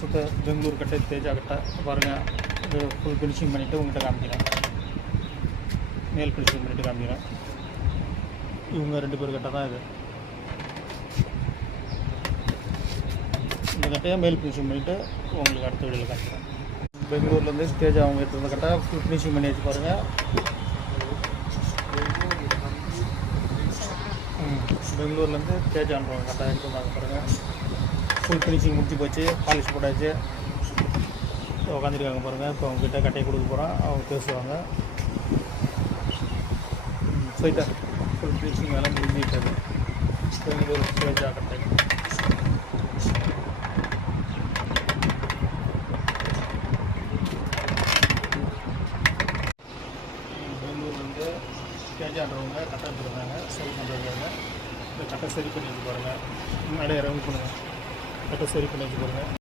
சுத்த பெங்களூர் கட்டை தேஜா கட்டை பாருங்கள். இது ஃபுல் ஃபினிஷிங் பண்ணிவிட்டு உங்கள்கிட்ட காமிக்கிறேன். மேல் ஃபினிஷிங் பண்ணிவிட்டு காமிக்கிறேன். இவங்க 2 பேர் கட்டை தான் இது. இந்த கட்டையை மேல் ஃபினிஷிங் பண்ணிவிட்டு உங்களுக்கு அடுத்த வீடியோவில் காமிக்கிறேன். பெங்களூர்லேருந்து தேஜா அவங்க எடுத்து வந்த கட்டை ஃபுல் ஃபினிஷிங் பண்ணி வச்சு பாருங்கள். பெங்களூர்லேருந்து தேஜான்றவங்க கட்டை எடுத்து வந்தாங்க பாருங்கள். ஃபுல் ஃபினிஷிங் முடிச்சு போச்சு, பாலிஷ் போட்டாச்சு, உட்காந்துருக்காங்க பாருங்கள். இப்போ அவங்ககிட்ட கட்டையை கொடுக்க போகிறோம், அவங்க பேசுவாங்க. போயிட்டா ஃபுல் ஃபினிஷிங் வேலை முடிஞ்சிட்டது. பெங்களூர் தேஜா கட்டை. பெங்களூர்லேருந்து தேஜான்றவங்க கட்டை எடுத்துருந்தாங்க, சரி பண்ணுறாங்க. இந்த கட்டை சரி பண்ணி வச்சு பாருங்கள். முன்னாடியே ரவுண்ட் பண்ணுங்கள். கட்டை சரி பண்ணி வச்சு பாருங்கள்.